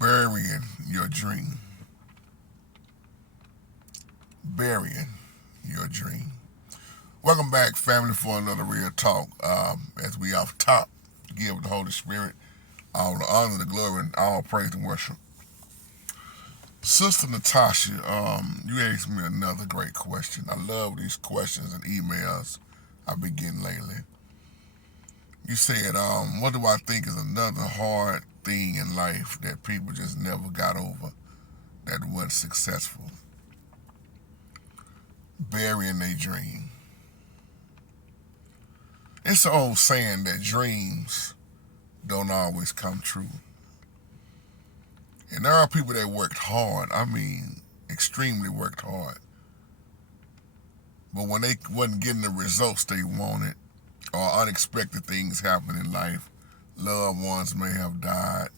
burying your dream. Burying your dream. Welcome back, family, for another Real Talk. As we off top, give the Holy Spirit all the honor, the glory, and all praise and worship. Sister Natasha, you asked me another great question. I love these questions and emails I've been getting lately. You said, what do I think is another hard thing in life that people just never got over that wasn't successful? Burying their dream. It's an old saying that dreams don't always come true. And there are people that worked hard, extremely worked hard. But when they wasn't getting the results they wanted, or unexpected things happen in life, loved ones may have died,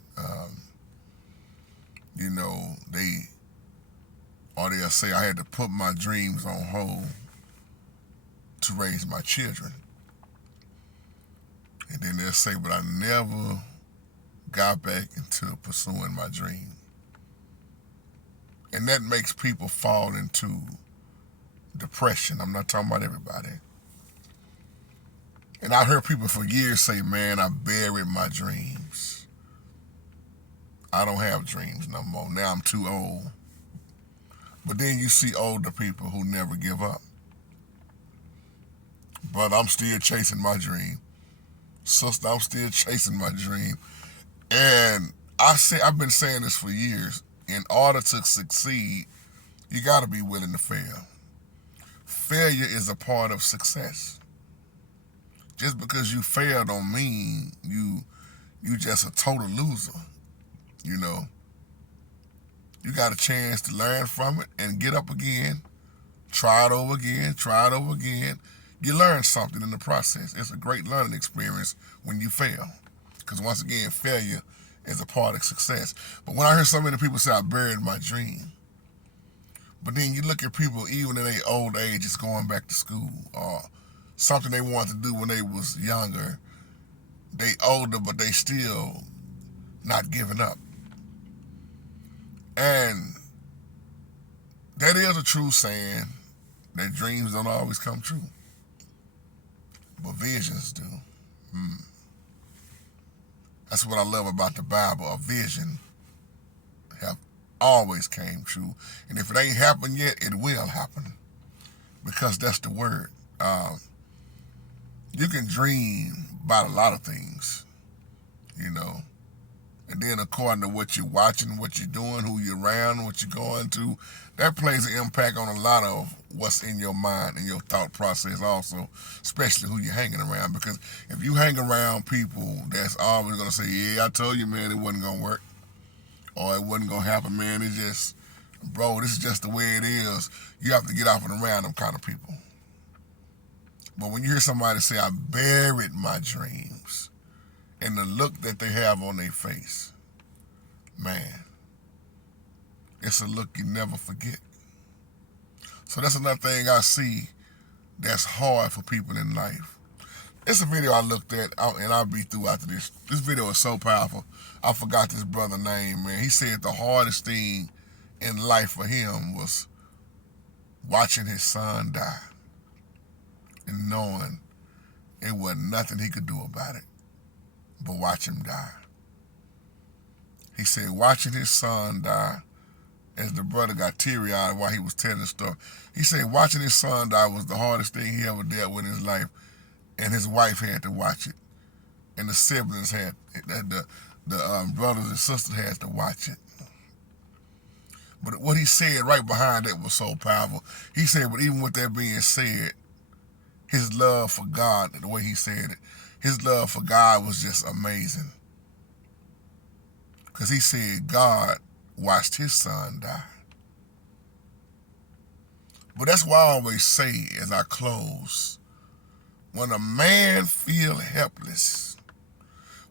you know, they'll say, I had to put my dreams on hold to raise my children. And then they'll say, but I never got back into pursuing my dream. And that makes people fall into depression. I'm not talking about everybody. And I heard people for years say, man, I buried my dreams. I don't have dreams no more. Now I'm too old. But then you see older people who never give up. But I'm still chasing my dream. Sister, I'm still chasing my dream. And I've been saying this for years. In order to succeed, you got to be willing to fail. Failure is a part of success. Just because you fail don't mean you just a total loser. You know, you got a chance to learn from it and get up again, try it over again. You learn something in the process. It's a great learning experience when you fail. Because once again, failure is a part of success. But when I hear so many people say, I buried my dream, but then you look at people even in their old age, just going back to school, or something they wanted to do when they was younger, they older, but they still not giving up. And that is a true saying that dreams don't always come true. But visions do. That's what I love about the Bible. A vision have always came true. And if it ain't happened yet, it will happen. Because that's the word. You can dream about a lot of things, you know. And then according to what you're watching, what you're doing, who you're around, what you're going to, that plays an impact on a lot of what's in your mind and your thought process also, especially who you're hanging around. Because if you hang around people that's always going to say, yeah, I told you, man, it wasn't going to work, or it wasn't going to happen, man, it's just, bro, this is just the way it is, you have to get off and around them kind of people. But when you hear somebody say, I buried my dreams, and the look that they have on their face, man, it's a look you never forget. So that's another thing I see that's hard for people in life. It's a video I looked at, and I'll be through after this. This video is so powerful. I forgot this brother's name, man. He said the hardest thing in life for him was watching his son die and knowing it wasn't nothing he could do about it but watch him die. He said watching his son die, as the brother got teary-eyed while he was telling the story, he said watching his son die was the hardest thing he ever dealt with in his life, and his wife had to watch it, and the siblings had, the brothers and sisters had to watch it. But what he said right behind that was so powerful. He said, but even with that being said, his love for God, the way he said it, his love for God was just amazing. Because he said God watched his son die. But that's why I always say as I close, when a man feels helpless,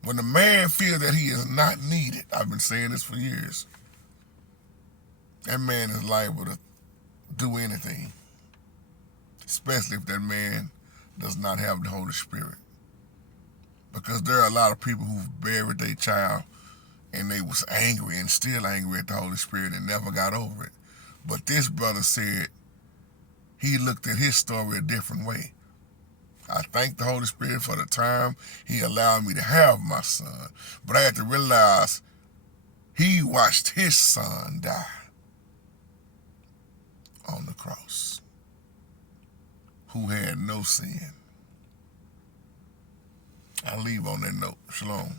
when a man feels that he is not needed, I've been saying this for years, that man is liable to do anything, especially if that man does not have the Holy Spirit. Because there are a lot of people who've buried their child and they was angry and still angry at the Holy Spirit and never got over it. But this brother said he looked at his story a different way. I thank the Holy Spirit for the time he allowed me to have my son. But I had to realize he watched his son die on the cross, who had no sin. I'll leave on that note. Shalom.